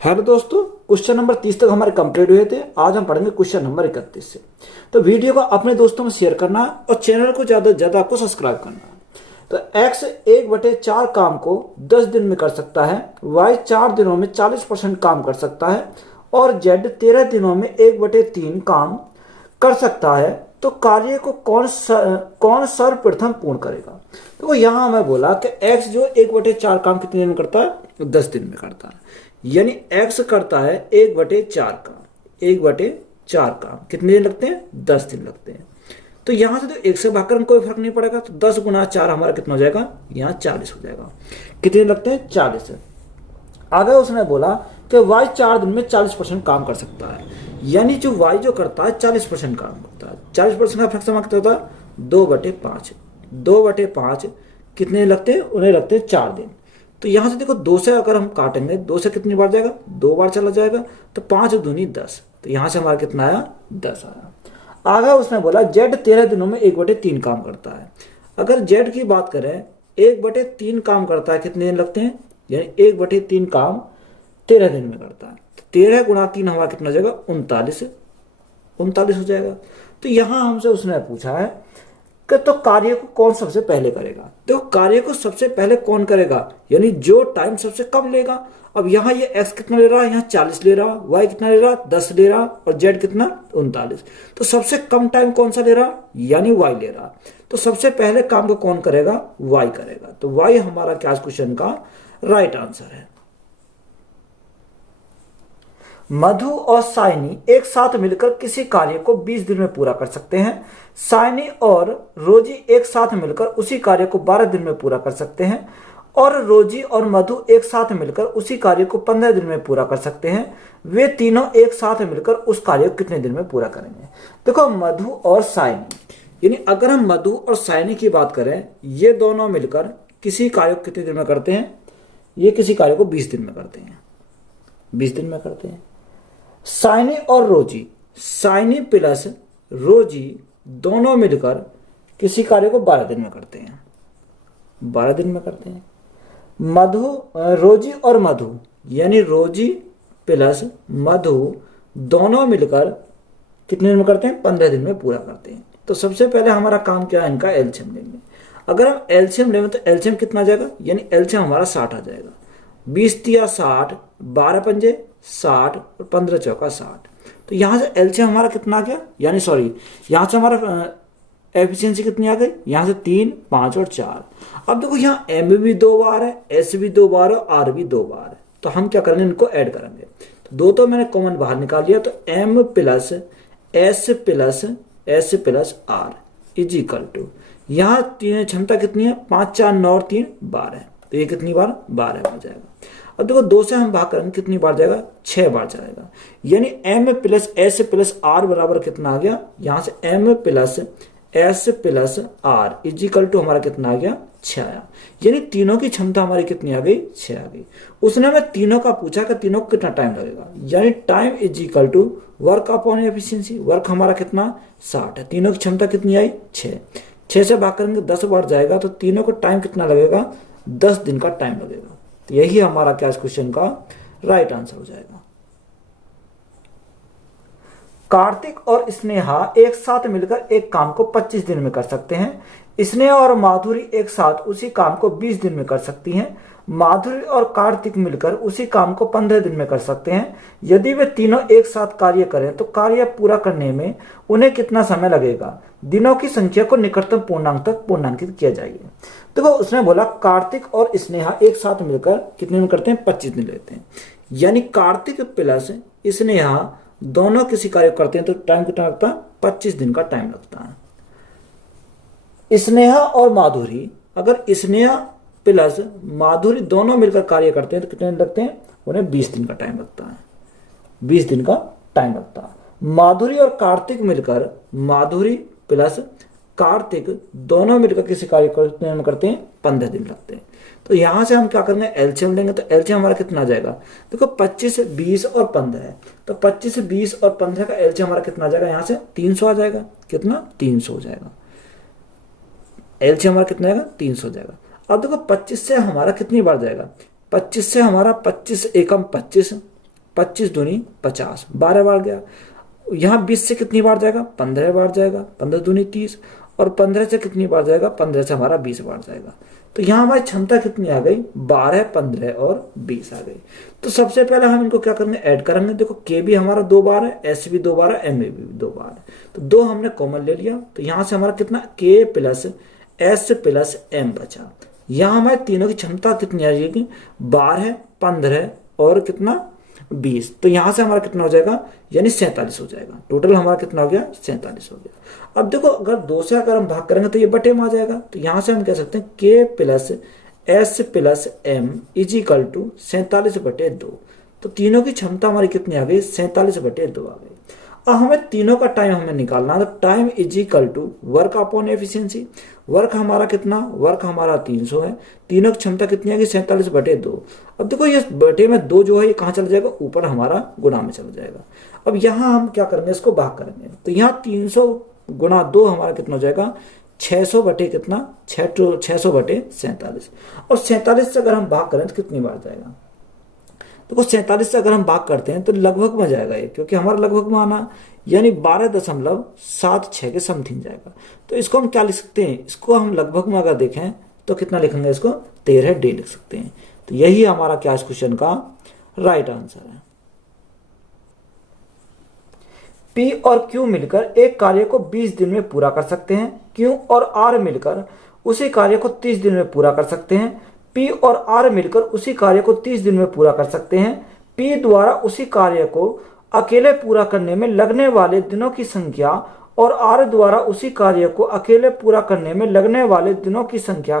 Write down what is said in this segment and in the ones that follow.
Hello दोस्तों, question number 30 तक हमारे कंप्लीट हुए थे। आज हम पढ़ेंगे क्वेश्चन नंबर 31 से। तो वीडियो को अपने दोस्तों में शेयर करना और चैनल को ज़्यादा से ज़्यादा आपको सब्सक्राइब करना। तो x 1/4 काम को 10 दिन में कर सकता है, y 4 दिनों में 40% काम कर सकता है और z 13 दिनों में 1/3 काम कर सकता है। तो कार्य को कौन सर्वप्रथम पूर्ण करेगा। देखो यहाँ मैं बोला कि x जो 1/4 काम कितने दिन में करता है, 10 दिन में करता है। यानी x करता है 1/4 काम। 1/4 काम कितने दिन लगते हैं, 10 दिन लगते हैं। तो यहां से तो 1 से भागकर हम कोई फर्क नहीं पड़ेगा, तो 10 गुना 4 हमारा कितना हो जाएगा, यहाँ 40 हो जाएगा। कितने लगते हैं, 40 है। आगे उसने बोला कि y 4 दिन में 40% काम कर सकता है। यानी जो y जो करता है 40% काम करता है। 40% का फ्रैक्शन कितना होता है, 2/5। 2/5 कितने लगते हैं, उन्हें लगते हैं 4 दिन। तो यहां से देखो 2 से अगर हम काटेंगे, 2 से कितनी बार जाएगा, 2 बार चला जाएगा। तो 5 दूनी 10, तो यहां से हमारा कितना आया, 10 आया। आगे उसने बोला z 13 दिनों में 1/3 काम करता है। अगर z की बात करें, 1/3 काम करता है, कितने दिन लगते हैं, यानी 1/3 काम 13 दिन में करता है। तो 13 गुणा 3 हमारा कितना हो जाएगा, 39 हो जाएगा। तो यहां हमसे उसने पूछा है कि तो कार्य को कौन सबसे पहले करेगा। तो कार्य को सबसे पहले कौन करेगा, यानी जो टाइम सबसे कम लेगा। अब यहाँ ये x कितना ले रहा है, यहाँ 40 ले रहा, y कितना ले रहा, 10 ले रहा और z कितना, 39। तो सबसे कम टाइम कौन सा ले रहा, यानी y ले रहा। तो सबसे पहले काम को कौन करेगा, y करेगा। तो y हमारा क्या क्वेश्चन का राइट आंसर है। मधु और साइनी एक साथ मिलकर किसी कार्य को 20 दिन में पूरा कर सकते हैं। साइनी और रोजी एक साथ मिलकर उसी कार्य को 12 दिन में पूरा कर सकते हैं और रोजी और मधु एक साथ मिलकर उसी कार्य को 15 दिन में पूरा कर सकते हैं। वे तीनों एक साथ मिलकर उस कार्य को कितने दिन में पूरा करेंगे। देखो मधु और साइनी, यानी अगर हम मधु और साइनी की बात करें, ये दोनों मिलकर किसी कार्य को कितने दिन में करते हैं, ये किसी कार्य को 20 दिन में करते हैं। 20 दिन में करते हैं। साइनी और रोजी, साइनी प्लस रोजी दोनों मिलकर किसी कार्य को 12 दिन में करते हैं। 12 दिन में करते हैं। रोजी और मधु, यानी रोजी प्लस मधु दोनों मिलकर कितने दिन में करते हैं, 15 दिन में पूरा करते हैं। तो सबसे पहले हमारा काम क्या है, इनका एलसीएम लेंगे। अगर हम एलसीएम लेंगे तो एलसीएम कितना आ जाएगा, यानी एलसीएम हमारा 60 आ जाएगा। 20 तिया 60, 12 पंजे 60 और 15 चौका 60। तो यहां से एलसीएम हमारा कितना आ गया, यानी सॉरी यहां से हमारा एफिशिएंसी कितनी आ गई, यहां से 3, 5 और 4। अब देखो यहाँ एम भी 2 बार है, एस भी 2 बार है, आर भी 2 बार है। तो हम क्या करेंगे, इनको ऐड करेंगे। तो 2 तो मैंने कॉमन बाहर निकाल लिया। तो M plus S plus R is equal to, यहाँ क्षमता कितनी है, 5, 4, 9 और 3 12 है। तो ये कितनी बार, 12 बार जाएगा। अब देखो 2 से हम भाग करेंगे, कितनी बार जाएगा, 6 बार जाएगा। यानी M plus S plus R बराबर कितना आ गया, यहां से M plus S plus R is equal to हमारा कितना आ गया, 6 आया। यानी तीनों की क्षमता हमारी कितनी आ गई, 6 आ गई। उसने हमें तीनों का पूछा कि तीनों को कितना टाइम लगेगा, यानी time is equal to work upon efficiency. Work हमारा कितना, 60 है। तीनों की क्षमता कितनी आई, 6। 6 से भाग करेंगे 10 बार जाएगा। तो तीनों को टाइम कितना लगेगा, 10 दिन का टाइम लगेगा। तो यही हमारा क्या क्वेश्चन का राइट आंसर हो जाएगा। कार्तिक और स्नेहा एक साथ मिलकर एक काम को 25 दिन में कर सकते हैं। स्नेहा और माधुरी एक साथ उसी काम को 20 दिन में कर सकती हैं। माधुरी और कार्तिक मिलकर उसी काम को 15 दिन में कर सकते हैं। यदि वे तीनों एक साथ कार्य करें तो कार्य पूरा करने में उन्हें कितना समय लगेगा। दिनों की संख्या को निकटतम पूर्णांक तक पूर्णांकित किया जाएगा। देखो उसने बोला कार्तिक और स्नेहा एक साथ मिलकर कितने में करते हैं, 25 दिन लेते हैं। यानी कार्तिक प्लस स्नेहा दोनों किसी कार्य करते हैं तो टाइम कितना लगता है, 25 दिन का टाइम लगता है। स्नेहा और माधुरी, अगर स्नेहा प्लस माधुरी दोनों मिलकर कार्य करते हैं तो कितने दिन लगते हैं, उन्हें 20 दिन का टाइम लगता है। 20 दिन का टाइम लगता है। माधुरी और कार्तिक मिलकर, माधुरी प्लस कार्तिक दोनों मिलकर किसी कार्य करते हैं, 15 दिन लगते हैं। तो यहां से हम क्या करेंगे, एलसीएम लेंगे। तो एलसीएम हमारा कितना आ जाएगा, देखो 25, 20 और 15 है। तो 25, 20 और 15 का एलसीएम हमारा कितना आ जाएगा, यहां से 300 आ जाएगा। कितना, 300 हो जाएगा। एलसीएम हमारा कितना आएगा, 300 हो जाएगा। अब देखो 25 से हमारा कितनी बार जाएगा, 25 से हमारा 25 एकम 25 25 दूनी 50, 12 बार गया। यहाँ 20 से कितनी बार जाएगा, 15 बार जाएगा, 15 दूनी 30, और 15 से कितनी बार जाएगा, 15 से हमारा 20 बार जाएगा। तो यहाँ हमारी क्षमता कितनी आ गई, 12, 15 और 20 आ गई। तो सबसे पहले हम इनको क्या करेंगे, ऐड करेंगे। देखो के भी हमारा 2 बार है, एस भी 2 बार है, एम भी 2 बार है, तो 2 हमने कॉमन ले लिया। तो यहाँ से हमारा कितना, के प्लस एस प्लस एम बचा। यहाँ हमारे तीनों की क्षमता कितनी आ जाएगी, 12, 15 और कितना 20। तो यहां से हमारा कितना हो जाएगा, यानी 47 हो जाएगा। टोटल हमारा कितना हो गया, 47 हो गया। अब देखो अगर 2 से अगर हम भाग करेंगे तो ये बटे में आ जाएगा। तो यहां से हम कह सकते हैं के plus S plus M is equal to 47/2। तो तीनों की क्षमता हमारी कितनी आ गई, 47/2 आ गई। अब हमें तीनों का टाइम हमें निकालना है। तो time is equal to work upon efficiency. Work हमारा कितना, वर्क हमारा 300 है। तीनों की क्षमता कितनी आ गई, 47/2। अब देखो ये बटे में 2 जो है ये कहाँ चला जाएगा, ऊपर हमारा गुणा में चला जाएगा। अब यहाँ हम क्या करेंगे, इसको भाग करेंगे। तो यहाँ 300 गुणा 2 हमारा कितना हो जाएगा, 600 बटे कितना, 600/47। और 47 से अगर हम भाग करें तो कितनी बार जाएगा, देखो 47 से अगर हम भाग करते हैं तो लगभग में जाएगा ये, क्योंकि हमारा लगभग में आना यानी 12.76 के समथिंग जाएगा। तो इसको हम क्या लिख सकते हैं, इसको हम लगभग में अगर देखें तो कितना लिखेंगे, इसको 13D लिख सकते हैं। तो यही हमारा क्या इस क्वेश्चन का राइट आंसर है। P और Q मिलकर एक कार्य को 20 दिन में पूरा कर सकते हैं। Q और R मिलकर उसी कार्य को 30 दिन में पूरा कर सकते हैं। P और R मिलकर उसी कार्य को 30 दिन में पूरा कर सकते हैं। P द्वारा उसी कार्य को अकेले पूरा करने में लगने वाले दिनों की संख्या और R द्वारा उसी कार्य को अकेले पूरा करने में लगने वाले दिनों की संख्या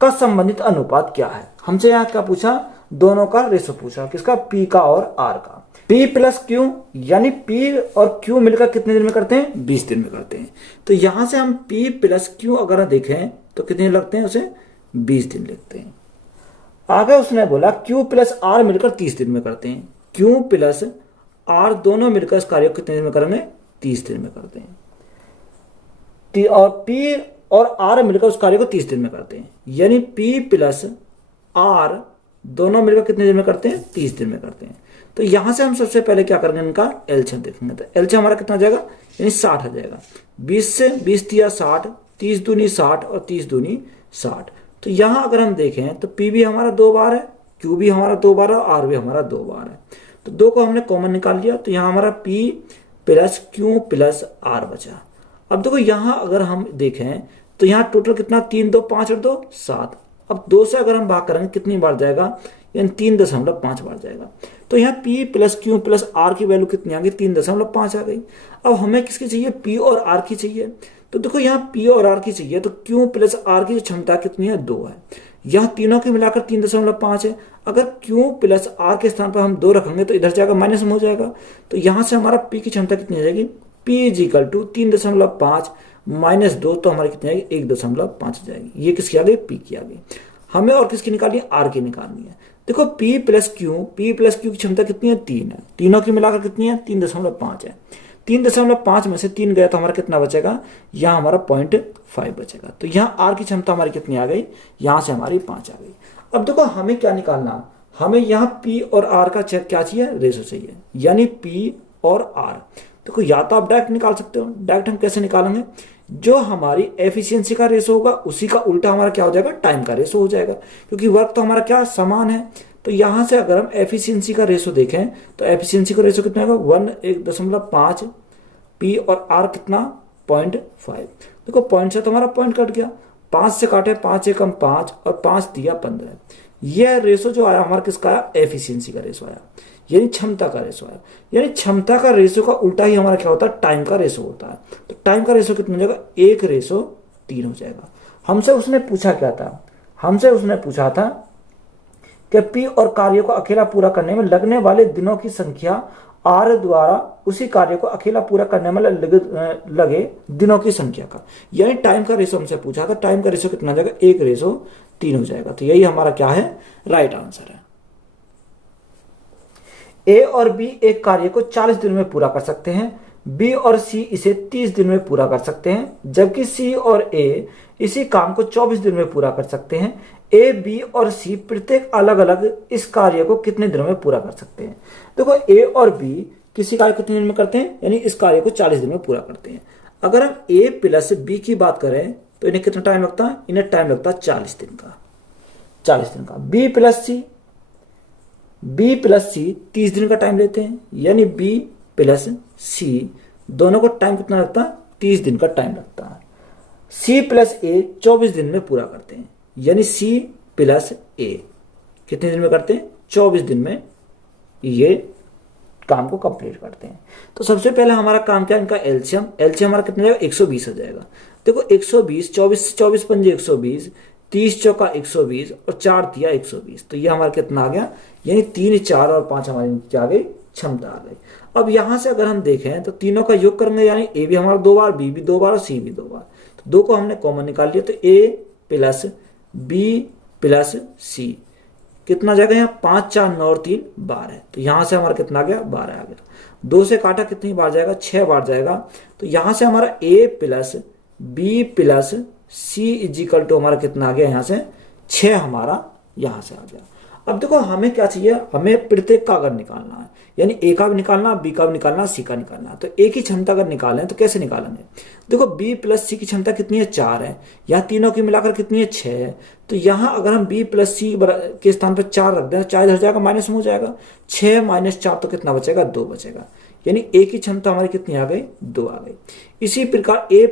का संबंधित अनुपात क्या है। हमसे यहाँ क्या पूछा, दोनों का रेशो पूछा, किसका, P का और R का। P प्लस Q यानी P और Q मिलकर कितने दिन में करते हैं, 20 दिन में करते हैं। तो यहां से हम P प्लस Q अगर देखें तो कितने लगते हैं, उसे 20 दिन लगते हैं। आगे उसने बोला Q प्लस R मिलकर 30 दिन में करते हैं। Q प्लस R दोनों मिलकर इस कार्य को कितने दिन में करेंगे, 30 दिन में करते हैं। और P और R मिलकर उस कार्य को 30 दिन में करते हैं, यानी P प्लस R दोनों मिलकर कितने दिन में करते हैं, 30 दिन में करते हैं। तो यहां से हम सबसे पहले क्या करेंगे, इनका एलसीएम देखेंगे। तो एलसीएम हमारा कितना जाएगा, यानी 60 आ जाएगा। 20 से 20 दिया 60, 30 दूनी 60 और 30 दूनी 60। तो यहां अगर हम देखें तो P भी हमारा 2 बार है, Q भी हमारा 2 बार है, R भी हमारा 2 बार है। तो 2 को हमने कॉमन निकाल लिया। तो यहाँ हमारा P plus Q plus R बचा। अब देखो यहाँ अगर हम देखें तो यहाँ टोटल कितना, 3 2 5 और 2 7। अब 2 से अगर हम भाग करेंगे कितनी बार जाएगा, यानी 3.5 बार जाएगा। तो यहाँ P plus Q plus R की वैल्यू कितनी आ गई, 3.5 आ गई। अब हमें किसकी चाहिए, P और R की चाहिए। तो देखो यहाँ P और R की चाहिए, तो Q प्लस R की क्षमता कितनी है, 2 है। यहाँ तीनों के मिलाकर 3.5 है। अगर Q प्लस R के स्थान पर हम 2 रखेंगे तो इधर जाएगा माइनस में हो जाएगा। तो यहाँ से हमारा P की क्षमता कितनी आ जाएगी, P is equal to 3.5 minus 2, तो हमारी कितनी आएगी, 1.5 आ जाएगी। ये किसकी आ गई, P की आ गई। हमें और किसकी निकालनी है, R की निकालनी है। देखो P प्लस Q की क्षमता कितनी है, 3 है। तीनों की मिलाकर कितनी है, 3.5 है। 3.5 में से 3 गया तो हमारा कितना बचेगा, यहाँ हमारा 0.5 बचेगा। तो यहाँ R की क्षमता हमारी कितनी आ गई, यहाँ से हमारी 5 आ गई। अब देखो हमें क्या निकालना, हमें यहाँ P और R का क्या चाहिए, रेशो चाहिए, यानी P और R। देखो या तो आप डायरेक्ट निकाल सकते हो। डायरेक्ट हम कैसे निकालेंगे, जो हमारी एफिशिएंसी का रेशो होगा उसी का उल्टा हमारा क्या हो जाएगा, टाइम का रेशो हो जाएगा, क्योंकि वर्क तो हमारा क्या समान है। तो यहां से अगर हम एफिशिएंसी का रेशो देखें तो एफिशिएंसी का रेशो कितना होगा, 1.5, P और R कितना 0.5। देखो पॉइंट से तो हमारा पॉइंट कट गया, 5 से काटे 5 से कम 5 और 5 दिया 15। यह रेशो जो आया हमारा किसका आया, एफिशिएंसी का रेशो आया, यानी क्षमता का रेशो आया। यानी क्षमता का रेशो का उल्टा ही हमारा क्या होता है, टाइम का रेशो होता है। तो टाइम का रेशो कितना हो जाएगा, 1:3 हो जाएगा। हमसे उसने पूछा क्या था, हमसे उसने पूछा था कि P और कार्य को अकेला पूरा करने में लगने वाले दिनों की संख्या R द्वारा उसी कार्य को अकेला पूरा करने में लगे दिनों की संख्या का, यानी टाइम का रेशो हमसे पूछा था। टाइम का रेशो कितना हो जाएगा, 1:3 हो जाएगा। तो यही हमारा क्या है, राइट आंसर है। A और B एक कार्य को 40 दिन में पूरा कर सकते हैं। B और C इसे 30 दिन में पूरा कर सकते हैं, जबकि C और A इसी काम को 24 दिन में पूरा कर सकते हैं। ए, बी और सी प्रत्येक अलग अलग इस कार्य को कितने दिनों में पूरा कर सकते हैं। देखो ए और बी किसी कार्य को कितने दिन में करते हैं, यानी इस कार्य को 40 दिन में पूरा करते हैं। अगर हम ए प्लस बी की बात करें तो इन्हें कितना टाइम लगता है, इन्हें टाइम लगता है 40 दिन का, 40 दिन का। बी प्लस सी 30 दिन का टाइम लेते हैं, यानी बी प्लस सी दोनों को टाइम कितना लगता है, 30 दिन का टाइम लगता है। सी प्लस ए 24 दिन में पूरा करते हैं, यानी सी प्लस ए कितने दिन में करते हैं, 24 दिन में ये काम को कंप्लीट करते हैं। तो सबसे पहले हमारा काम क्या है, इनका एलसीएम हमारा कितना जाएगा, 120 हो जाएगा। देखो 120, 24 पंजे 120, 30 चौका 120 और 4 दिया 120, तो ये हमारा कितना आ गया, यानी 3, 4 और 5 हमारी क्या आ गई, क्षमता आ गई। अब यहां से अगर हम देखें तो तीनों का योग करेंगे, यानी ए भी हमारा 2 बार, बी भी 2 बार और सी भी 2 बार, तो 2 को हमने कॉमन निकाल लिया, तो ए प्लस बी प्लस सी कितना जाएगा, यहाँ 5, 4, 9 और 3 12, तो यहां से हमारा कितना आ गया, 12 आ गया। 2 से काटा कितनी बार जाएगा, 6 बार जाएगा, तो यहां से हमारा A plus B plus C is equal to हमारा कितना आ गया, यहां से 6 हमारा यहां से आ गया। अब देखो हमें क्या चाहिए, हमें प्रत्येक का अगर निकालना है, यानी ए का भी निकालना, बी का भी निकालना, सी का निकालना। तो ए की क्षमता अगर निकालें तो कैसे निकालेंगे, देखो बी प्लस सी की क्षमता कितनी है, 4 है, यहाँ तीनों की मिलाकर कितनी है, 6 है। तो यहाँ अगर हम बी प्लस सी के स्थान पर 4 रख दें तो 4 इधर जाएगा, माइनस में हो जाएगा, 6 माइनस 4 तो कितना बचेगा, 2 बचेगा, यानी ए की क्षमता हमारी कितनी आ गई, 2 आ गई। इसी प्रकार ए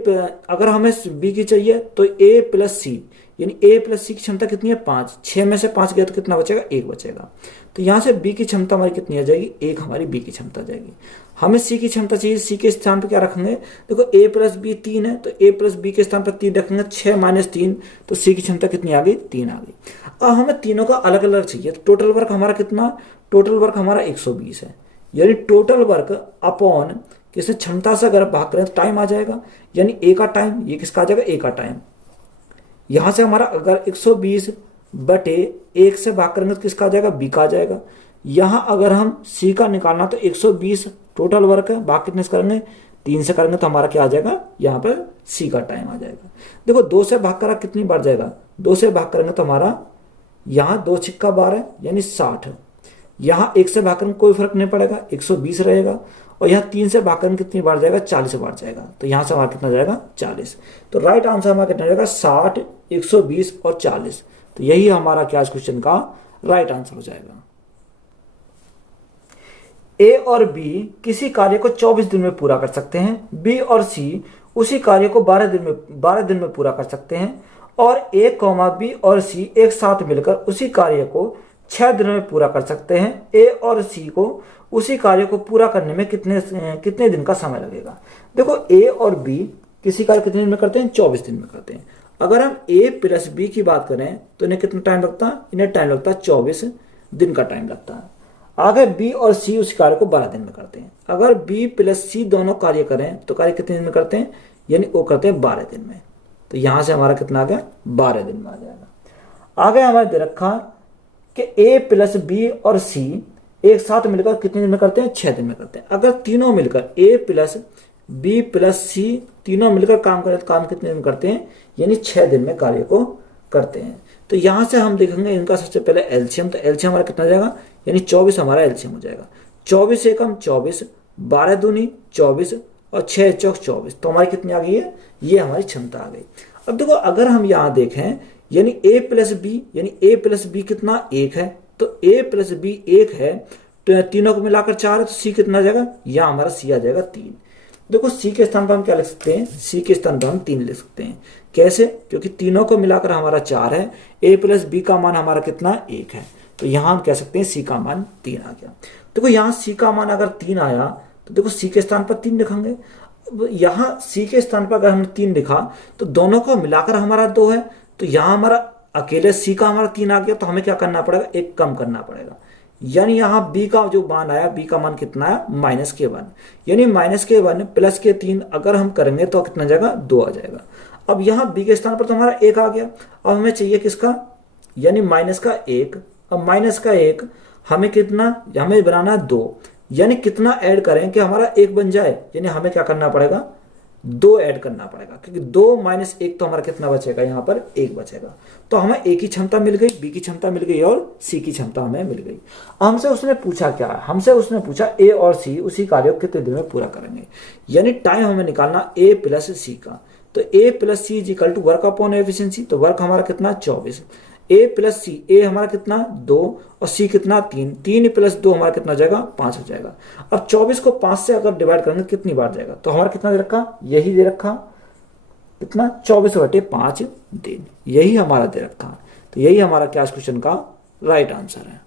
अगर हमें बी की चाहिए तो ए प्लस सी, यानी ए प्लस सी की क्षमता कितनी है, 5, 6 में से 5 गया तो कितना बचेगा, 1 बचेगा। तो यहां से बी की क्षमता हमारी कितनी आ जाएगी, 1 हमारी बी की क्षमता आ जाएगी। हमें सी की क्षमता चाहिए, सी के स्थान पर क्या रखेंगे, देखो ए प्लस बी 3 है, तो ए प्लस बी के स्थान पर 3 रखेंगे, 6 माइनस 3, तो सी की क्षमता कितनी आ गई, 3 आ गई। अब हमें तीनों का अलग अलग चाहिए, तो टोटल वर्क हमारा कितना, टोटल वर्क हमारा 120 है, यानी टोटल वर्क अपॉन किसी क्षमता से अगर भाग करें तो टाइम आ जाएगा, यानी ए का टाइम, ये किसका आ जाएगा, ए का टाइम। यहां से हमारा अगर 120 बटे 1 से भाग करेंगे तो किसका आ जाएगा, बी का आ जाएगा। यहां अगर हम सी का निकालना तो 120 टोटल वर्क है, भाग कितने से करेंगे, 3 से करेंगे, तो हमारा क्या आ जाएगा, यहाँ पर सी का टाइम आ जाएगा। देखो 2 से भाग करा कितनी बार जाएगा, 2 से भाग करेंगे तो हमारा यहाँ 2 छिक्का 12 यानी 60, यहाँ 1 से भाग करेंगे कोई फर्क नहीं पड़ेगा, 120 रहेगा, और यहाँ 3 से भाग करेंगे कितनी बार जाएगा, 40 बार जाएगा, तो यहाँ से हमारा कितना जाएगा, 40। तो राइट आंसर हमारा कितना जाएगा, 60, 120 और 40। तो यही हमारा क्या क्वेश्चन का राइट आंसर हो जाएगा। ए और बी किसी कार्य को 24 दिन में पूरा कर सकते हैं, बी और सी उसी कार्य को 12 दिन में पूरा कर सकते हैं, और ए कॉमा बी और सी एक साथ मिलकर उसी कार्य को 6 दिन में पूरा कर सकते हैं। ए और सी को उसी कार्य को पूरा करने में कितने दिन का समय लगेगा। देखो ए और बी किसी कार्य कितने दिन में करते हैं, 24 दिन में करते हैं। अगर हम ए प्लस बी की बात करें तो इन्हें कितना टाइम लगता है, इन्हें टाइम लगता है 24 दिन का टाइम लगता है। आगे बी और सी उस कार्य को 12 दिन में करते हैं। अगर बी प्लस सी दोनों कार्य करें तो कार्य कितने दिन में करते हैं, यानी वो करते हैं 12 दिन में। तो यहां से हमारा कितना आ गया, 12 दिन में आ जाएगा। आगे हमारे दे रखा कि ए प्लस बी और सी एक साथ मिलकर कितने दिन में करते हैं, 6 दिन में करते हैं। अगर तीनों मिलकर ए प्लस बी प्लस सी तीनों मिलकर काम करें तो काम कितने दिन में करते हैं, यानी 6 दिन में कार्य को करते हैं। तो यहां से हम देखेंगे इनका सबसे पहले एलसीएम, तो एलसीएम हमारा कितना जाएगा, यानी 24 हमारा एलसीएम हो जाएगा। 24 से कम 24, 12 दूनी 24 और 6 चौक 24, तो हमारी कितनी आ गई है, ये हमारी क्षमता आ गई। अब देखो अगर हम यहां देखें, यानी ए प्लस बी, यानी ए प्लस बी कितना 1 है, तो ए प्लस बी 1 है, तो तीनों को मिलाकर 4 है, तो सी कितना आ जाएगा, यहां हमारा सी आ जाएगा 3। देखो सी के स्थान पर हम क्या लिख सकते हैं, सी के स्थान पर हम 3 लिख सकते हैं। कैसे, क्योंकि तीनों को मिलाकर हमारा 4 है, ए प्लस बी का मान हमारा कितना 1 है, तो यहां हम कह सकते हैं सी का मान 3 आ गया। देखो यहां सी का मान अगर 3 आया तो देखो सी के स्थान पर 3 लिखेंगे। यहां सी के स्थान पर अगर हमने 3 लिखा तो दोनों को मिलाकर हमारा 2 है, तो यहां हमारा अकेले सी का हमारा 3 आ गया, तो हमें क्या करना पड़ेगा, एक कम करना पड़ेगा। यानी यहां बी का जो मान आया, बी का मान कितना है, -k1, यानी -k1 प्लस k3 अगर हम करेंगे तो कितना जाएगा, 2 आ जाएगा। अब यहां बी के स्थान पर तो हमारा 1 आ गया, अब हमें चाहिए किसका, यानी -1। अब -1 हमें कितना, हमें बनाना है 2, यानी कितना ऐड करें कि हमारा 1 बन जाए, यानी हमें क्या करना पड़ेगा, 2 ऐड करना पड़ेगा, क्योंकि 2 माइनस 1 तो हमारा कितना बचेगा, यहाँ पर 1 बचेगा। तो हमें ए की क्षमता मिल गई, बी की क्षमता मिल गई और सी की क्षमता हमें मिल गई। हमसे उसने पूछा क्या है, हमसे उसने पूछा ए और सी उसी कार्य को कितने दिन में पूरा करेंगे, यानी टाइम हमें निकालना ए प्लस सी का। तो A plus C is equal to work upon efficiency, तो वर्क हमारा कितना 24, ए प्लस सी, ए हमारा कितना 2 और सी कितना 3, 3 प्लस 2 हमारा कितना हो जाएगा 5 हो जाएगा। अब 24 को 5 से अगर डिवाइड करेंगे कितनी बार जाएगा, तो हमारा कितना दे रखा, यही दे रखा, कितना 24/5 दिन, यही हमारा दे रखा। तो यही हमारा क्या क्वेश्चन का राइट आंसर है।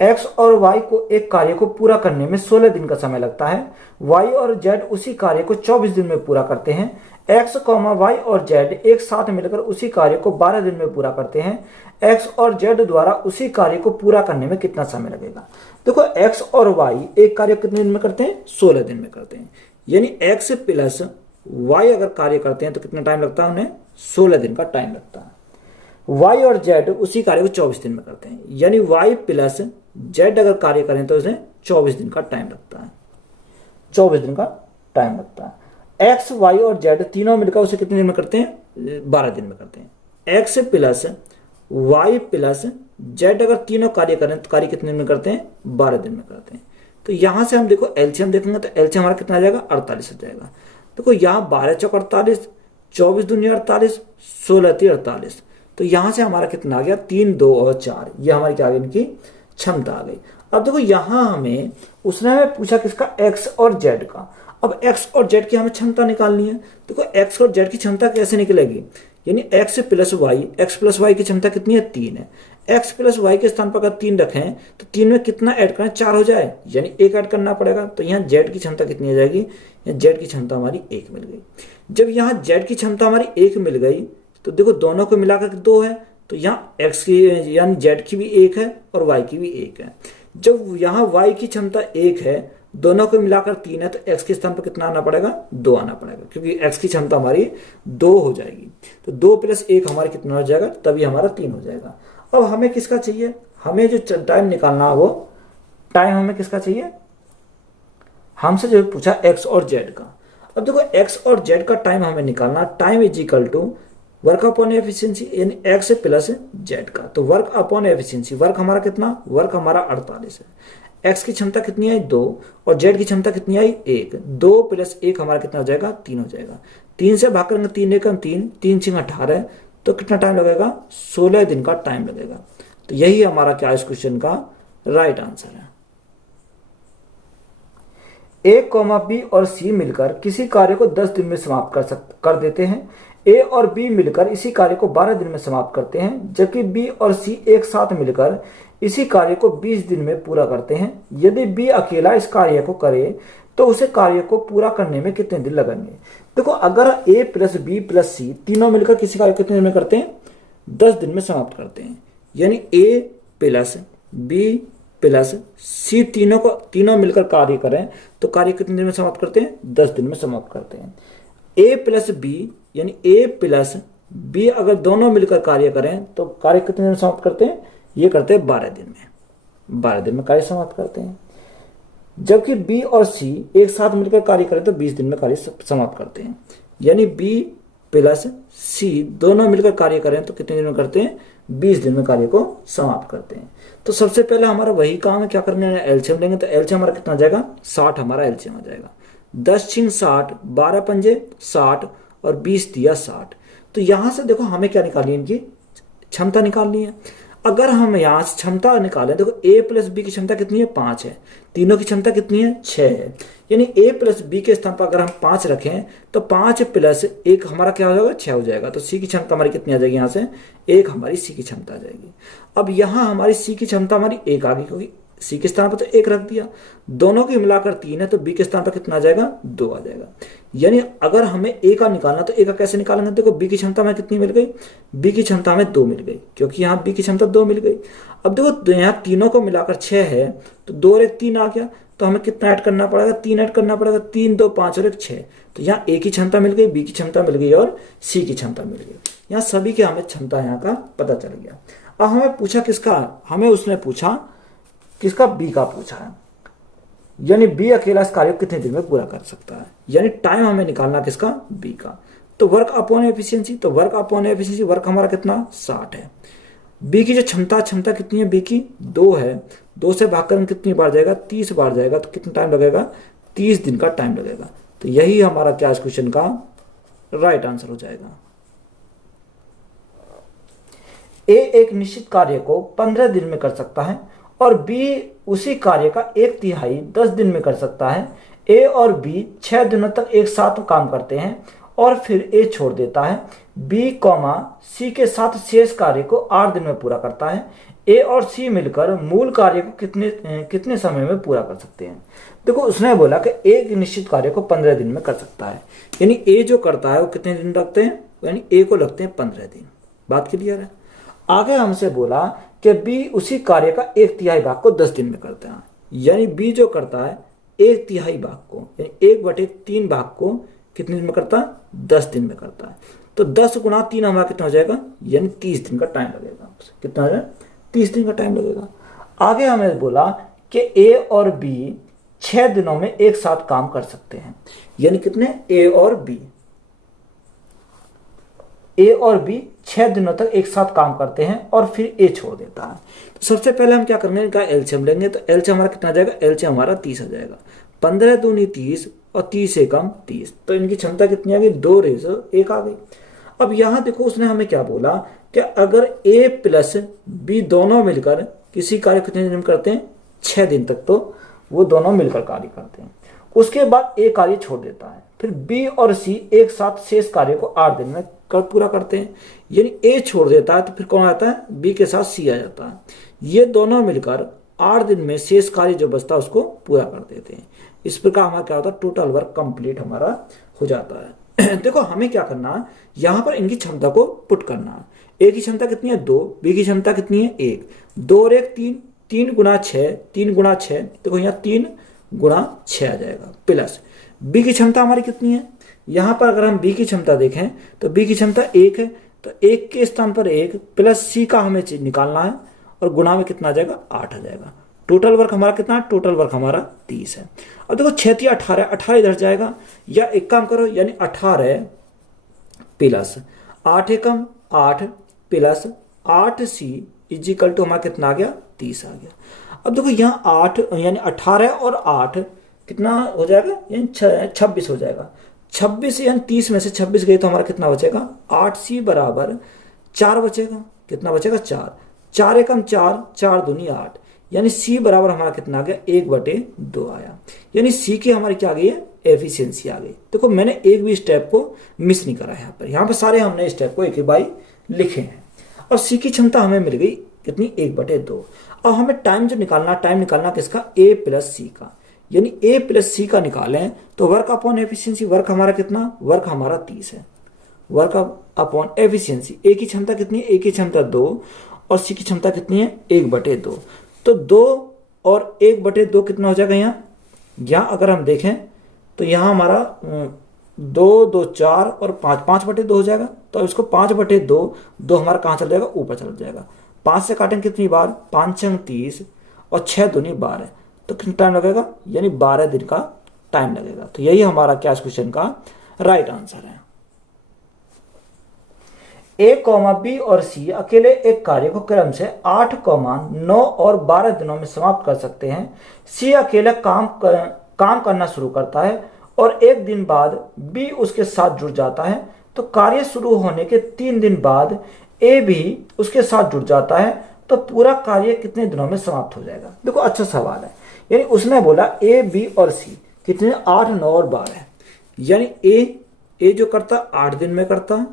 एक्स और वाई को एक कार्य को पूरा करने में 16 दिन का समय लगता है। वाई और जेड उसी कार्य को 24 दिन में पूरा करते हैं। एक्स कॉमा वाई और जेड एक साथ मिलकर उसी कार्य को 12 दिन में पूरा करते हैं। एक्स और जेड द्वारा उसी कार्य को पूरा करने में कितना समय लगेगा। देखो एक्स और वाई एक कार्य कितने दिन में करते हैं, 16 दिन में करते हैं। यानी एक्स प्लस वाई अगर कार्य करते हैं तो कितना टाइम लगता है, उन्हें 16 दिन का टाइम लगता है। वाई और जेड उसी कार्य को 24 दिन में करते हैं, यानी वाई प्लस जेड अगर कार्य करें तो उसे 24 दिन का टाइम लगता है, 24 दिन का टाइम लगता है। एक्स वाई और जेड तीनों मिलकर उसे कितने दिन में करते हैं, 12 दिन में करते हैं। X plus Y plus Z अगर तीनों कार्य करें तो कार्य कितने दिन में करते हैं, 12 दिन में करते हैं। तो यहां से हम देखो एलसीएम देखेंगे तो एलसीएम हमारा कितना आ जाएगा, 48 हो जाएगा। देखो यहाँ 12 चौक 48, 24 दूनी 48, 16 3 48। तो यहां से हमारा कितना आ गया, 3 2 और 4, ये हमारी क्या आ गई, इनकी क्षमता आ गई। अब देखो यहां हमें उसने हमें पूछा किसका, एक्स और जेड का। अब एक्स और जेड की हमें क्षमता निकालनी है। देखो एक्स और जेड की क्षमता कैसे निकलेगी, यानी एक्स प्लस वाई की क्षमता कितनी है, 3 है। एक्स प्लस वाई के स्थान पर अगर 3 रखें तो 3 में कितना ऐड करें, 4 हो जाए, यानी 1 ऐड करना पड़ेगा। तो यहाँ जेड की क्षमता कितनी हो जाएगी, जेड की क्षमता हमारी 1 मिल गई। जब यहाँ जेड की क्षमता हमारी 1 मिल गई तो देखो दोनों को मिलाकर 2 है, तो यहाँ एक्स की यानी जेड की भी 1 है और वाई की भी 1 है। जब यहाँ वाई की क्षमता 1 है, दोनों को मिलाकर 3 है, तो एक्स के स्थान पर कितना आना पड़ेगा, 2 आना पड़ेगा, क्योंकि एक्स की क्षमता हमारी 2 हो जाएगी। तो 2 प्लस 1 हमारी कितना हो जाएगा, तभी हमारा 3 हो जाएगा। अब हमें किसका चाहिए, हमें जो टाइम निकालना है वो टाइम हमें किसका चाहिए, हमसे जो पूछा एक्स और जेड का। अब देखो एक्स और जेड का टाइम हमें निकालना, time is equal to work upon efficiency, यानी एक्स प्लस जेड का। तो वर्क अपॉन एफिशिएंसी, वर्क हमारा कितना, वर्क हमारा 48 है। एक्स की क्षमता कितनी आई, 2 और जेड की क्षमता कितनी आई, 1। 2 प्लस 1 हमारा कितना हो जाएगा, 3 हो जाएगा। 3 से भाग करेंगे, 3 एकम 3, 3 6 18, तो कितना टाइम लगेगा, 16 दिन का टाइम लगेगा। तो यही हमारा क्या इस क्वेश्चन का राइट आंसर है। ए कॉमा बी और सी मिलकर किसी कार्य को 10 दिन में समाप्त कर देते हैं। ए और बी मिलकर इसी कार्य को 12 दिन में समाप्त करते हैं, जबकि बी और सी एक साथ मिलकर इसी कार्य को 20 दिन में पूरा करते हैं। यदि बी अकेला इस कार्य को करे तो उसे कार्य को पूरा करने में कितने दिन लगेंगे। देखो अगर ए प्लस बी प्लस सी तीनों मिलकर किसी कार्य को कितने दिन में करते हैं, 10 दिन में समाप्त करते हैं। यानी ए प्लस बी प्लस सी तीनों मिलकर कार्य करें तो कार्य कितने दिन में समाप्त करते हैं, 10 दिन में समाप्त करते हैं। ए प्लस बी यानी ए प्लस बी अगर दोनों मिलकर कार्य करें तो कार्य कितने दिन में समाप्त करते हैं, ये करते हैं 12 दिन में, 12 दिन में कार्य समाप्त करते हैं। जबकि बी और सी एक साथ मिलकर कार्य करें तो 20 दिन में कार्य समाप्त करते हैं। यानी बी प्लस सी दोनों मिलकर कार्य करें तो कितने दिन में करते हैं, 20 दिन में कार्य को समाप्त करते हैं। तो सबसे पहले हमारा वही काम है, क्या करने है, एलसीएम लेंगे। तो एलसीएम हमारा कितना आ जाएगा, 60 हमारा एलसीएम आ जाएगा। 10 6 60, 12 पंजे 60 और 20 दिया 60। तो यहां से देखो हमें क्या निकालनी है, इनकी क्षमता निकालनी है। अगर हम यहां से क्षमता निकालें, देखो ए प्लस बी की क्षमता कितनी है, 5 है। तीनों की क्षमता कितनी है, 6 है। यानी ए प्लस बी के स्थान पर अगर हम 5 रखें तो 5 प्लस 1 हमारा क्या हो जाएगा, 6 हो जाएगा। तो सी की क्षमता हमारी कितनी आ जाएगी, यहाँ से 1 हमारी सी की क्षमता आ जाएगी। अब यहाँ हमारी सी की क्षमता हमारी 1 आ गई, क्योंकि सी के स्थान पर तो 1 रख दिया। दोनों की मिलाकर 3 है, तो बी के स्थान पर कितना आ जाएगा, 2 आ जाएगा। यानी अगर हमें ए का निकालना तो ए का कैसे निकालेंगे, देखो बी की क्षमता हमें कितनी मिल गई, बी की क्षमता हमें 2 मिल गई, क्योंकि यहाँ बी की क्षमता 2 मिल गई। अब देखो यहाँ तीनों को मिलाकर 6 है, तो 2 और 1 3 आ गया। तो हमें कितना ऐड करना पड़ेगा, 3 ऐड करना पड़ेगा। 3 2 5 और 1 6। तो यहाँ ए की क्षमता मिल गई, बी की क्षमता मिल गई और सी की क्षमता मिल गई। यहाँ सभी की हमें क्षमता यहाँ का पता चल गया। अब हमें पूछा किसका, हमें उसने पूछा किसका, बी का पूछा है। यानी बी अकेला इस कार्य को कितने दिन में पूरा कर सकता है, यानी टाइम हमें निकालना किसका, बी का। तो वर्क अपॉन एफिशिएंसी, तो वर्क अपॉन एफिशिएंसी, वर्क हमारा कितना 60 है। बी की जो क्षमता कितनी है, बी की 2 है, 2 से भाग कर कितनी बार जाएगा, 30 बार जाएगा, तो कितना टाइम लगेगा, 30 दिन का टाइम लगेगा। तो यही हमारा क्या इस क्वेश्चन का राइट आंसर हो जाएगा। ए एक निश्चित कार्य को 15 दिन में कर सकता है और बी उसी कार्य का 1/3 10 दिन में कर सकता है। ए और बी 6 दिनों तक एक साथ काम करते हैं और फिर ए छोड़ देता है। बी सी के साथ शेष कार्य को 8 दिन में पूरा करता है। ए और सी मिलकर मूल कार्य को कितने समय में पूरा कर सकते हैं। देखो उसने बोला कि एक निश्चित कार्य को 15 दिन में कर सकता है, यानी ए जो करता है वो कितने दिन लगते हैं, यानी ए को लगते हैं 15 दिन। बात क्लियर है। आगे हमसे बोला कि बी उसी कार्य का 1/3 भाग को 10 दिन में करते हैं, यानी बी जो करता है 1/3 भाग को, यानी 1/3 भाग को कितने दिन में करता है, 10 दिन में करता है। तो 10 गुणा 3 हमारा कितना हो जाएगा, यानी 30 दिन का टाइम लगेगा। कितना हो जाएगा, 30 दिन का टाइम लगेगा। आगे हमें बोला कि ए और बी 6 दिनों में एक साथ काम कर सकते हैं, यानी कितने, ए और बी 6 दिनों तक एक साथ काम करते हैं और फिर ए छोड़ देता है। तो सबसे पहले हम क्या करेंगे, इनका एलसीएम लेंगे। तो एलसीएम हमारा कितना आ जाएगा, एलसीएम हमारा 30 आ जाएगा। 15 दूनी 30 और 30 से कम 30, तो इनकी क्षमता कितनी आ गई, 2:1 आ गई। अब यहां देखो उसने हमें क्या बोला कि अगर ए प्लस बी दोनों मिलकर किसी कार्य कितने दिन में करते हैं, 6 दिन तक, तो वो दोनों मिलकर कार्य करते हैं। उसके बाद ए कार्य छोड़ देता है, फिर बी और सी एक साथ शेष कार्य को 8 दिन में पूरा करते हैं। यानी ए छोड़ देता है तो फिर कौन आता है, बी के साथ सी आ जाता है। ये दोनों मिलकर 8 दिन में शेष कार्य जो बचता है उसको पूरा कर देते हैं। इस प्रकार हमारा क्या होता है, टोटल वर्क कंप्लीट हमारा हो जाता है। देखो हमें क्या करना है, यहां पर इनकी क्षमता को पुट करना है। ए की क्षमता कितनी है, 2, बी की क्षमता कितनी है, 1, 2 और 1 3, 3 गुणा 6, 3 गुणा 6, देखो यहाँ 3 गुणा 6 आ जाएगा, प्लस बी की क्षमता हमारी कितनी है, यहां पर अगर हम बी की क्षमता देखें तो बी की क्षमता 1 है, तो 1 के स्थान पर 1 प्लस सी का हमें निकालना है और गुणा में कितना आ जाएगा, 8 आ जाएगा। टोटल वर्क हमारा कितना, टोटल वर्क हमारा 30 है। अब देखो 6 3 18, 18 इधर जाएगा, या एक काम करो, यानी 18 plus 8 Ekam 8 plus 8c is equal to हमारा कितना आ गया, 30 आ गया। अब देखो यहाँ 8 यानी 18 और 8 कितना हो जाएगा, यानी 26 हो जाएगा। 26 यानी 30 में से 26 गई तो हमारा कितना बचेगा, 8c बराबर 4 बचेगा। कितना बचेगा, 4, 4 एकम 4, 4 दूनी 8, यानी c बराबर हमारा कितना आ गया, 1/2 आया। यानी c की हमारी क्या आ गई है, एफिशिएंसी आ गई। देखो मैंने एक भी स्टेप को मिस नहीं करा है, यहाँ पर सारे हमने स्टेप को एक बाई लिखे हैं। और c की क्षमता हमें मिल गई कितनी, 1/2। अब हमें टाइम जो निकालना, टाइम निकालना किसका, a प्लस सी का, यानी a प्लस सी का निकालें तो वर्क अपॉन एफिशिएंसी, वर्क हमारा कितना, वर्क हमारा 30 है। वर्क अपॉन एफिशिएंसी, ए की क्षमता कितनी है, ए की क्षमता 2 और सी की क्षमता कितनी है, 1/2। तो 2 और 1/2 कितना हो जाएगा, यहाँ अगर हम देखें तो यहाँ हमारा 2 2 4 और 5 5/2 हो जाएगा। तो इसको 5/2, 2 हमारा कहाँ चल जाएगा, ऊपर चल जाएगा। 5 से काटेंगे कितनी बार, 5 6 30 और 6 दूनी 12, तो कितना टाइम लगेगा, यानी 12 दिन का टाइम लगेगा। तो यही हमारा क्या इस क्वेश्चन का राइट आंसर है। ए बी और सी अकेले एक कार्य को क्रम से 8, 9 और 12 दिनों में समाप्त कर सकते हैं। सी अकेले काम करना शुरू करता है और 1 दिन बाद बी उसके साथ जुड़ जाता है, तो कार्य शुरू होने के 3 दिन बाद ए भी उसके साथ जुड़ जाता है, तो पूरा कार्य कितने दिनों में समाप्त हो जाएगा। देखो अच्छा सवाल है, यानी उसने बोला ए बी और सी कितने, 8 9 और 12, यानी ए जो करता 8 दिन में करता,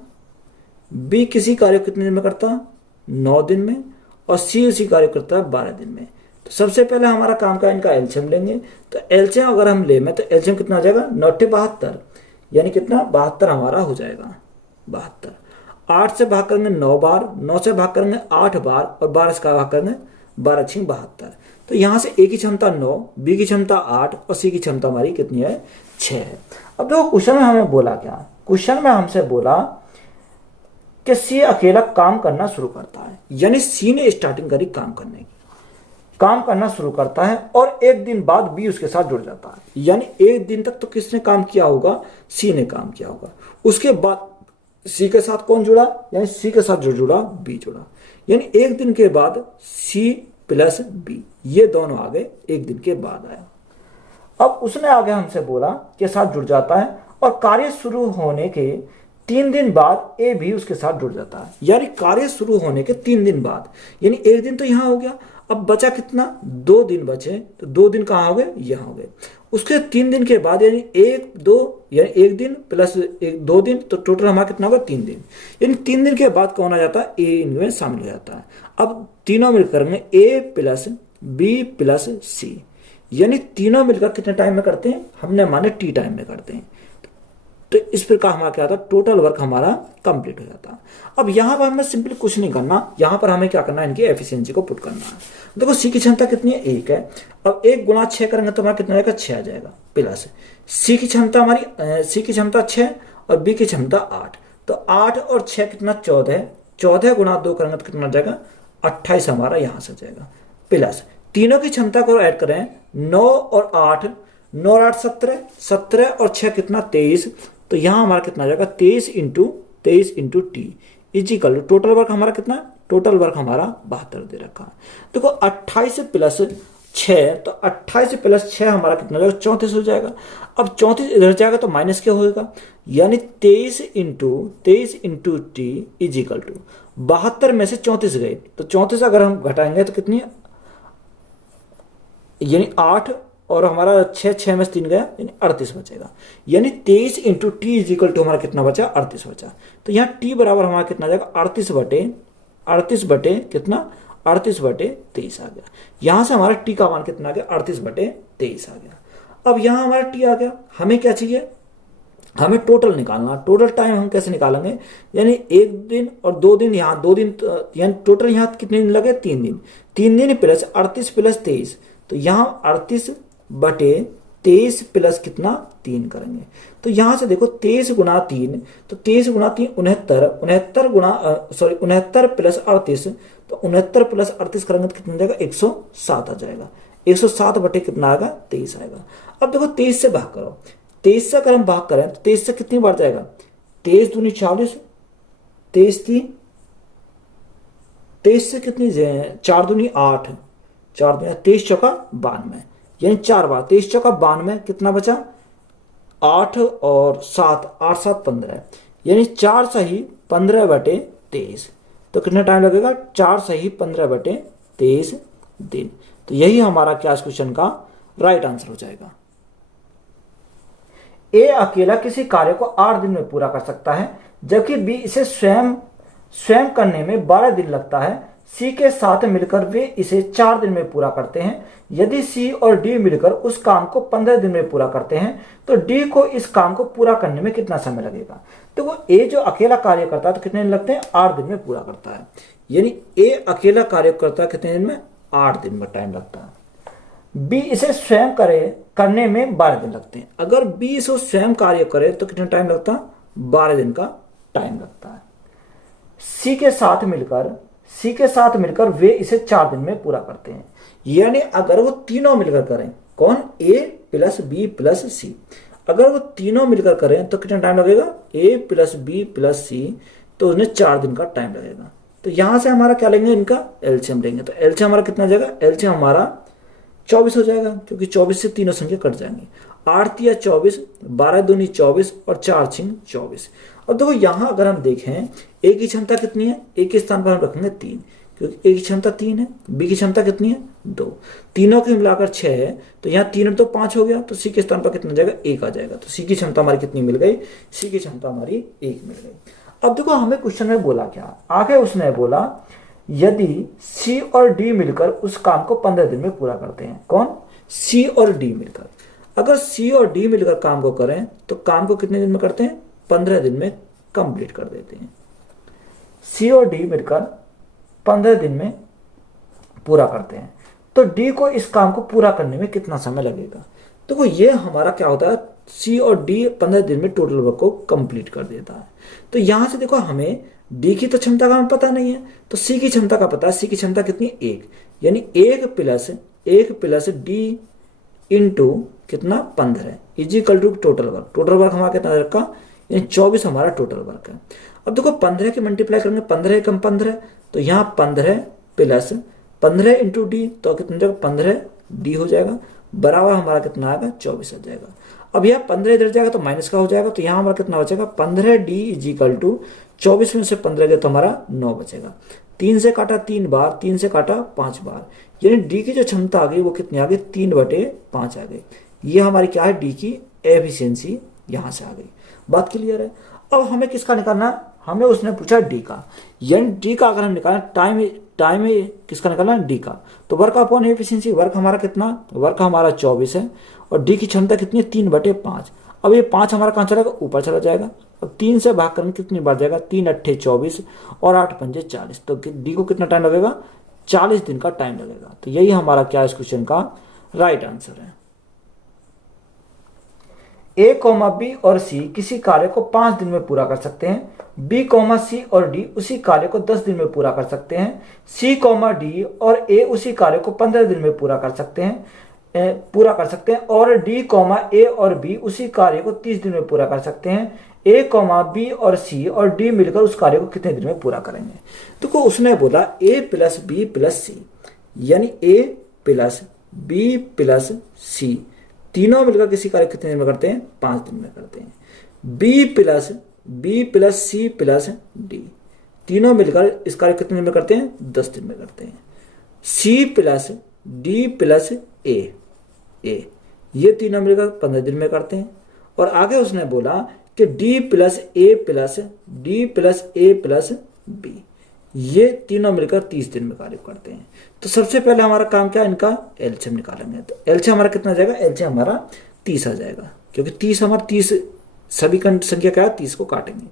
बी किसी कार्य को कितने दिन में करता, 9 दिन में, और सी उसी कार्य करता है 12 दिन में। तो सबसे पहले हमारा काम का इनका एलसीएम लेंगे। तो एलसीएम अगर हम ले में तो एलसीएम कितना आ जाएगा, 9 72, यानी कितना 72 हमारा हो जाएगा, 72। 8 से भाग करेंगे 9 बार, 9 से भाग करेंगे 8 बार और 12 से भाग करेंगे 12 6 72। तो यहाँ से ए की क्षमता 9, बी की क्षमता 8 और सी की क्षमता हमारी कितनी है, 6 है। अब देखो क्वेश्चन में हमें बोला क्या, क्वेश्चन में हमसे बोला कि सी अकेला काम करना शुरू करता है, यानी सी ने स्टार्टिंग करी काम करने की। काम करना शुरू करता है और एक दिन बाद बी उसके साथ जुड़ जाता है। यानी एक दिन तक तो किसने काम किया होगा, सी ने काम किया होगा। उसके बाद सी के साथ कौन जुड़ा, यानी सी के साथ जो जुड़ा बी जुड़ा। यानी एक दिन के बाद सी प्लस बी, ये दोनों आ गए, एक दिन के बाद आया। अब उसने आगे हमसे बोला के साथ जुड़ जाता है और कार्य शुरू होने के 3 दिन बाद ए भी उसके साथ जुड़ जाता है। यानी कार्य शुरू होने के 3 दिन बाद, यानी एक दिन तो यहां हो गया, अब बचा कितना, 2 दिन बचे, तो 2 दिन कहां हो गए, यहां हो गए। उसके 3 दिन के बाद यानी 1 2 यानी एक दिन प्लस 2 दिन, तो टोटल हमारा कितना होगा, 3 दिन। यानी 3 दिन के बाद कौन आ जाता है, ए इनमें शामिल हो जाता है। अब तीनों मिलकर में ए प्लस बी प्लस सी, यानी तीनों मिलकर कितने टाइम में करते हैं, हमने माने टी टाइम में करते हैं। तो इस प्रकार हमारा क्या होता है, टोटल वर्क हमारा कंप्लीट हो जाता है। अब यहां पर हमें सिंपली कुछ नहीं करना, यहां पर हमें क्या करना है, इनकी एफिशिएंसी को पुट करना है। देखो सी की क्षमता कितनी है, 1 है। अब 1 गुणा 6 करेंगे तो हमारा कितना आएगा, 6 आ जाएगा। प्लस सी की क्षमता हमारी, सी की क्षमता 6 और बी की क्षमता 8, तो 8 और 6 कितना, 14। 14 गुणा 2 करेंगे तो कितना आ जाएगा, 28 हमारा यहां से जाएगा। प्लस तीनों की क्षमता को ऐड करें, 9 और 8, 9 और 8 17, 17 और 6 कितना, 23, तो यहां हमारा कितना आ जाएगा, 23 into T is equal total work हमारा कितना, टोटल वर्क हमारा 72 दे रखा है। देखो 28 प्लस 6, तो 28 प्लस 6 हमारा कितना हो जाएगा, 34 हो जाएगा। अब 34 इधर जाएगा तो माइनस क्या होगा, यानी 23 इंटू टी इजिकल टू 72 में से 34 गए, तो 34 अगर हम घटाएंगे तो कितनी, यानी 8 और हमारा 6 में से 3 गया, यानी 38 बचेगा। यानी 23 इंटू टी इजिकल टू हमारा कितना बचा, 38 बचा। तो यहाँ टी बराबर हमारा कितना जाएगा, 38 बटे कितना, 38 बटे 23 आ गया। यहां से हमारा टी का मान कितना आ गया, 38 बटे 23 आ गया। अब यहां हमारा टी आ गया, हमें क्या चाहिए, हमें टोटल निकालना। टोटल टाइम हम कैसे निकालेंगे, यानी 1 दिन और 2 दिन, यहाँ 2 दिन, यानी टोटल यहाँ कितने दिन लगे, 3 दिन। 3 दिन प्लस 38 प्लस 23, तो यहाँ 38 बटे 23 प्लस कितना, 3 करेंगे। तो यहां से देखो 23 गुणा 3, तो 23 गुणा 3 69 प्लस 38, तो 69 प्लस 38 करेंगे तो कितना जाएगा, 107 आ जाएगा। 107 बटे कितना आएगा, 23 आएगा। अब देखो 23 से भाग करो, 23 से अगर हम भाग करें तो 23 से कितनी बढ़ जाएगा, 23 दूनी 40, 23 से कितनी, 4 दूनी 8, 4 दूनी 23 चौका 92, यानी 4 बार 23 चौका 92, कितना बचा, 8 और 7, 8 7 15, यानी 4 सही 15 बटे 23, तो कितना टाइम लगेगा, 4 सही 15 बटे 23 दिन। तो यही हमारा क्या क्वेश्चन का राइट आंसर हो जाएगा। ए अकेला किसी कार्य को 8 दिन में पूरा कर सकता है, जबकि बी इसे स्वयं करने में 12 दिन लगता है। सी के साथ मिलकर वे इसे 4 दिन में पूरा करते हैं। यदि सी और डी मिलकर उस काम को 15 दिन में पूरा करते हैं, तो डी को इस काम को पूरा करने में कितना समय लगेगा। तो वो ए जो अकेला कार्य करता है तो कितने दिन लगते हैं, 8 दिन में पूरा करता है। यानी ए अकेला कार्य करता है कितने दिन में, 8 दिन में टाइम लगता है। बी इसे स्वयं करने में 12 दिन लगते हैं। अगर बी इसे स्वयं कार्य करे तो कितना टाइम लगता है, 12 दिन का टाइम लगता है। सी के साथ मिलकर वे इसे 4 दिन में पूरा करते हैं। यानी अगर वो तीनों मिलकर करें, कौन, ए प्लस बी प्लस सी, अगर वो तीनों मिलकर करें तो कितना टाइम लगेगा, ए प्लस बी प्लस सी, तो उन्हें 4 दिन का टाइम लगेगा। तो यहां से हमारा क्या लेंगे, इनका एलसीएम लेंगे। तो एलसीएम हमारा कितना जाएगा, एलसीएम हमारा 24 हो जाएगा, क्योंकि 24 से तीनों संख्या कट जाएंगे। 8 या 24, 12 दूनी 24 और 4 छिंग 24। और देखो यहां अगर हम देखें ए की क्षमता कितनी है, ए के स्थान पर हम रखेंगे 3, क्योंकि ए की क्षमता 3 है। बी की क्षमता कितनी है, 2, तीनों की मिलाकर 6 है, तो यहाँ 3 और 2 5 हो गया, तो सी के स्थान पर कितना जाएगा, 1 आ जाएगा। तो सी की क्षमता हमारी कितनी मिल गई, सी की क्षमता हमारी 1 मिल गई। अब देखो हमें क्वेश्चन में बोला क्या, आगे उसने बोला यदि सी और डी मिलकर उस काम को 15 दिन में पूरा करते हैं। कौन, सी और डी मिलकर। अगर सी और डी मिलकर काम को करें तो काम को कितने दिन में करते हैं, 15 दिन में कंप्लीट कर देते हैं। सी और डी मिलकर 15 दिन में पूरा करते हैं, तो डी को इस काम को पूरा करने में कितना समय लगेगा। देखो ये हमारा क्या होता है, सी और डी 15 दिन में टोटल वर्क को कंप्लीट कर देता है। तो यहां से देखो हमें डी की तो क्षमता का हमें पता नहीं है, तो सी की क्षमता का पता है। सी की क्षमता कितनी है, 1, यानी 1 + d इंटू कितना 15 is equal to total work. Total work हमारा कितना रखा, यानी 24 हमारा टोटल वर्क है। अब देखो 15 के मल्टीप्लाई करेंगे, 15 कम 15, तो यहाँ 15 + 15 इंटू डी, तो कितना जाएगा 15d हो जाएगा, बराबर हमारा कितना आएगा 24 आ जाएगा। अब यहाँ 15 इधर जाएगा तो माइनस का हो जाएगा, तो यहाँ हमारा कितना बचेगा 15d इजिकल टू 24 में से 15 गया तो हमारा 9 बचेगा। 3 से काटा 3 बार, 3 से काटा 5 बार, यानी डी की जो क्षमता आ गई वो कितनी आ गई 3/5 आ गई। ये हमारी क्या है, डी की एफिशिएंसी यहाँ से आ गई। बात क्लियर है। अब हमें किसका निकालना है, हमें उसने पूछा डी का, यानी डी का अगर हम निकालें टाइम किसका निकालना है, डी का। तो वर्क अपॉन एफिशिएंसी, वर्क हमारा कितना, वर्क हमारा 24 है और डी की क्षमता कितनी है 3/5। अब ये 5 हमारा कहाँ चला जाएगा, ऊपर चला जाएगा। अब 3 से भाग करने कितनी बार जाएगा, 3 × 8 = 24 और 8 × 5 = 40, तो डी को कितना टाइम लगेगा, 40 दिन का टाइम लगेगा। तो यही हमारा क्या इस क्वेश्चन का राइट आंसर है। A, B और C किसी कार्य को 5 दिन में पूरा कर सकते हैं। B, C और D उसी कार्य को 10 दिन में पूरा कर सकते हैं। C, D और A उसी कार्य को 15 दिन में पूरा कर सकते हैं और D, A और B उसी कार्य को 30 दिन में पूरा कर सकते हैं। A, B और C और D मिलकर उस कार्य को कितने दिन में पूरा करेंगे। तो उसने बोला A + B + C, यानी A + B + C तीनों मिलकर किसी कार्य कितने दिन में करते हैं, 5 दिन में करते हैं। B + C + D तीनों मिलकर इस कार्य कितने दिन में करते हैं, 10 दिन में करते हैं। C + D + A ये तीनों मिलकर 15 दिन में करते हैं। और आगे उसने बोला कि D + A + D + A + B ये तीनों मिलकर 30 दिन में कार्य करते हैं। तो सबसे पहले हमारा काम क्या है, इनका एलसीएम निकालेंगे। तो एलसीएम हमारा कितना जाएगा, एलसीएम हमारा 30 आ जाएगा, क्योंकि 30 हमारा 30 सभी संख्या क्या है 30 को काटेंगे।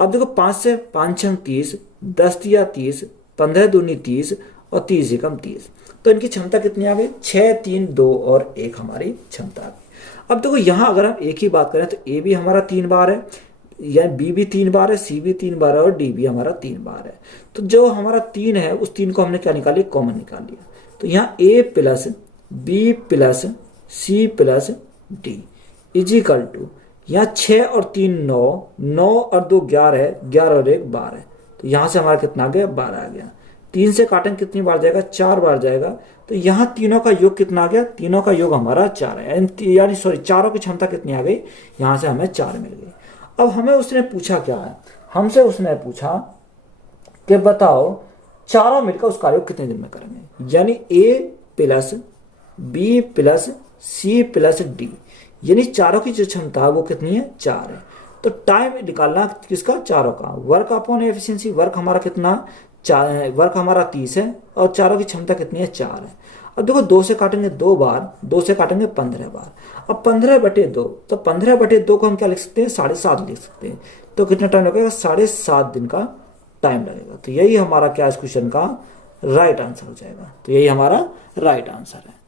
अब देखो 5 से 5 × 30, 10 × 30, 15 × 2 = 30 और 30 × 30, तो इनकी क्षमता कितनी आ गई, 6, 3, 2 और 1 हमारी क्षमता आ गई। अब देखो यहाँ अगर हम एक ही बात करें तो ए भी हमारा 3 बार है, यानी बी भी 3 बार है, सी भी 3 बार है और डी भी हमारा 3 बार है। तो जो हमारा 3 है उस 3 को हमने क्या निकाली, कॉमन निकाल लिया। तो यहाँ A + B + C + D is equal to यहाँ 6 और 3 9, 9 और 2 11, 11 और 1 12, तो यहाँ से हमारा कितना आ गया, 12 आ गया। 3 से काटेंगे कितनी बार जाएगा, 4 बार जाएगा। तो यहाँ तीनों का योग कितना आ गया, तीनों का योग हमारा 4 है, यानी चारों की क्षमता कितनी आ गई, यहाँ से हमें 4 मिल गई। अब हमें उसने पूछा क्या है, हमसे उसने पूछा कि बताओ चारों मिलकर उस कार्य को कितने दिन में करेंगे, यानी A + B + C + D यानी चारों की जो क्षमता है वो कितनी है, 4 है। तो टाइम निकालना किसका, चारों का। वर्क अपॉन एफिशिएंसी, वर्क हमारा कितना, वर्क हमारा 30 है और चारों की क्षमता कितनी है, 4 है। अब देखो 2 से काटेंगे 2 बार, 2 से काटेंगे 15 बार। अब 15/2, तो 15/2 को हम क्या लिख सकते हैं, 7.5 लिख सकते हैं। तो कितना टाइम लगेगा, 7.5 दिन का टाइम लगेगा। तो यही हमारा क्या इस क्वेश्चन का राइट आंसर हो जाएगा। तो यही हमारा राइट आंसर है।